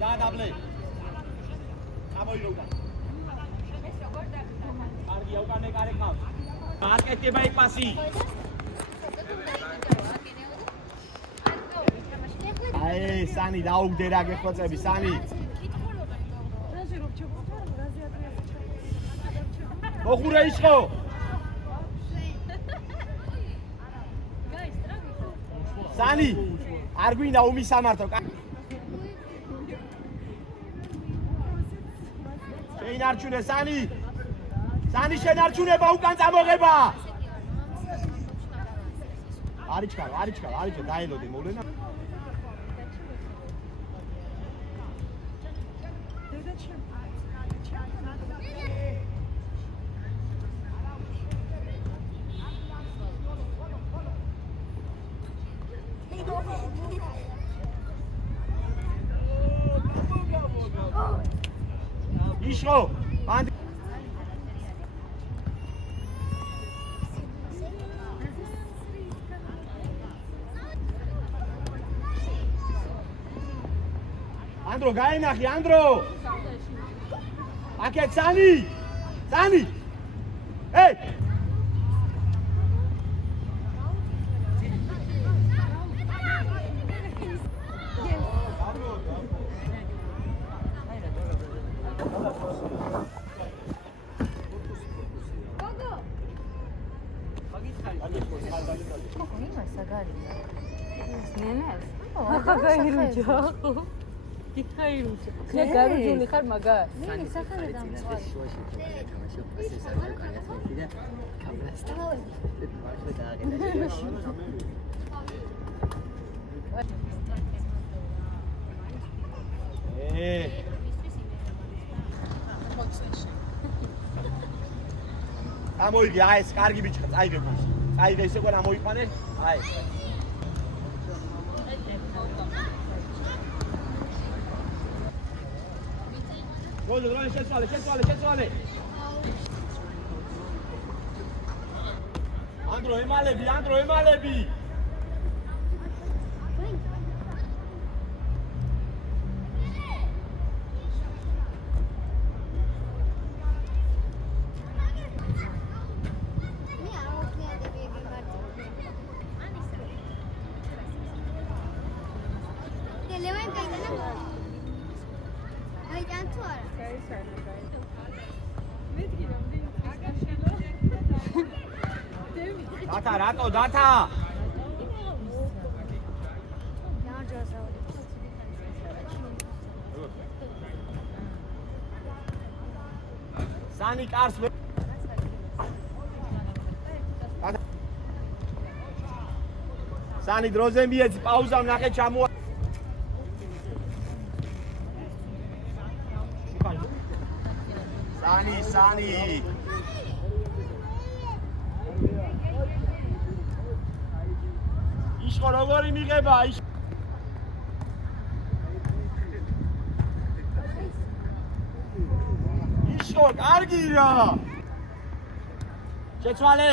დაადაბლე. ამოიღო. კარგი უკანე კარი ყავს. აკეთება იქ პასი. აი, სანი დაუგდე რა გეხოცები, სანი. მოხურე ისხო. სანი, არ გვინდა უმისამართო. შენარჩუნე სანი. სანი შენარჩუნება უკან წამოღება. არიჩქარო, დაელოდე მოვლენა. ისო ანდრო გაენახი ანდრო აკეთ სანი ეი ხე გარუჯული ხარ მაგას? სანი სახარ დამწვალ. შუაში თამაში პასეს არ გააკეთე და კამერას მართლა დააგენა ამოიგე აი ეს კარგი ბიჭია წაიგე გულს წაიგე ისე ყო ამოიფანე აი Rollo, შეცვალე. ანდრო ემალები. დათა სანი კარს სანი დროზე მიეცი პაუზამ ნახე ჩამოა სანი ისო როგორი მიღება ისო კარგი რა შეცვალე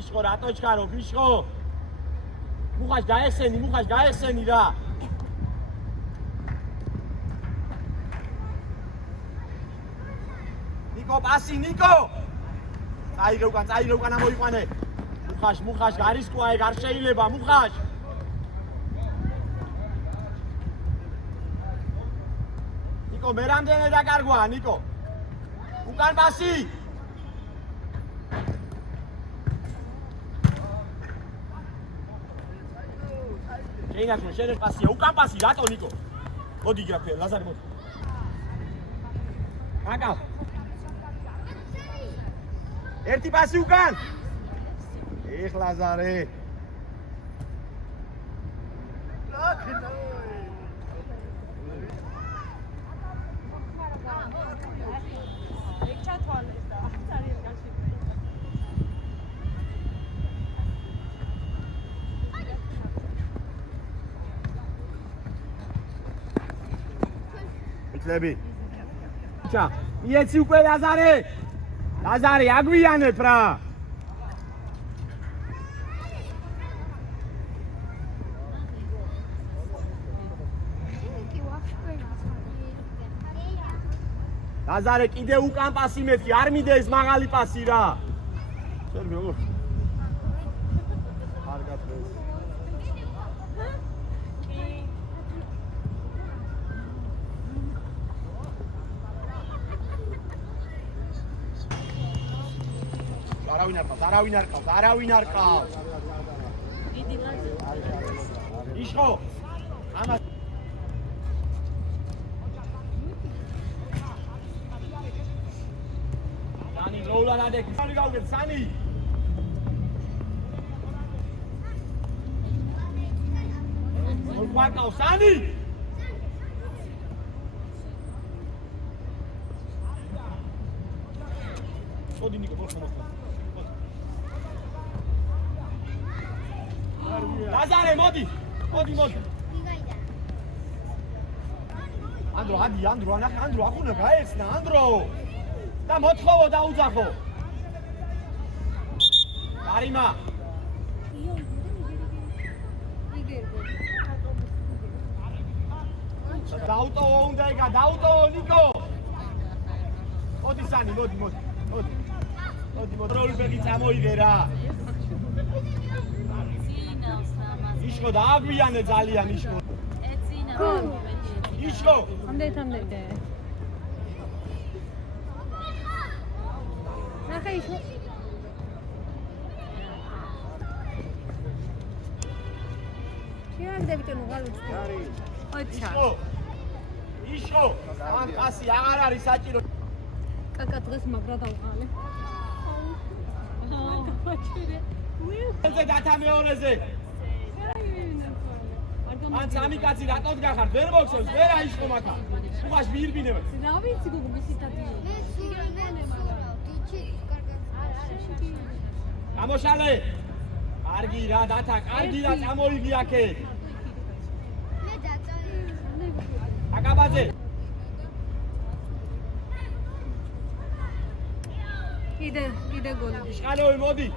ისო რატო ჩქარობ ისო მუხაშ გაეხსენი რა ნიკო პასი წაიღე უკან ამოიყვანე მუხაშ გარისკვა ეგ არ შეიძლება მუხაშ ნიკო მე რამდენი დაკარგვა ნიკო უკან პასი შეინახო შენ პასია უკან პასი რატო ნიკო მოდი გაფე ლაზარი მოდი აკა ერთი პასი უკან ეხ ლაზარე მიწლები ჩა მიეცი უკვე ლაზარე ლაზარე აგვიანებ რა. ლაზარე კიდე უკან პასი მეთქი, არ მიდე ეს მაღალი პასი რა. შენ მეგო. არ გაფრეს. არავინ არ ყავს. იშხო. ამას სანი როულანადე სანი გავგებ სანი. მოგვაკავ სანი. ოდი ნიკო მოხმოხმო. ლაზარე მოდი. ანდრო ანახე ანდრო ახუნა გაეცნა ანდრო. და მოთხოვო დაუძახო. კარიმა. დაუტოვო უნდა იგა დაუტოვო ნიკო. მოდი სანი მოდი. როლი ბეგი წამოიღე რა. იშკო დააგვიანე ძალიან იშკო. იშკო. ამდე. ნახე იშკო. შეაგდებით ნუ გალუჩი. ოჩა. იშკო. ამ პასი აღარ არის საჭირო. კაკა დღეს მაგრა დავყალე. ზე დათა მეორეზე. ან სამი კაცი რატოდ გახართ? ვერ მოხსოვს, ვერ აიშკო მაგა. უღაშ ვირბინებ. რა ვიცი გოგო მისი თათი. ამოშალე. კარგი რა დათა, კარგი რა წამოიგი აქე. მე დაწოლი. აკაბაძე. კიდე გოლი. იშყანოვი მოდი.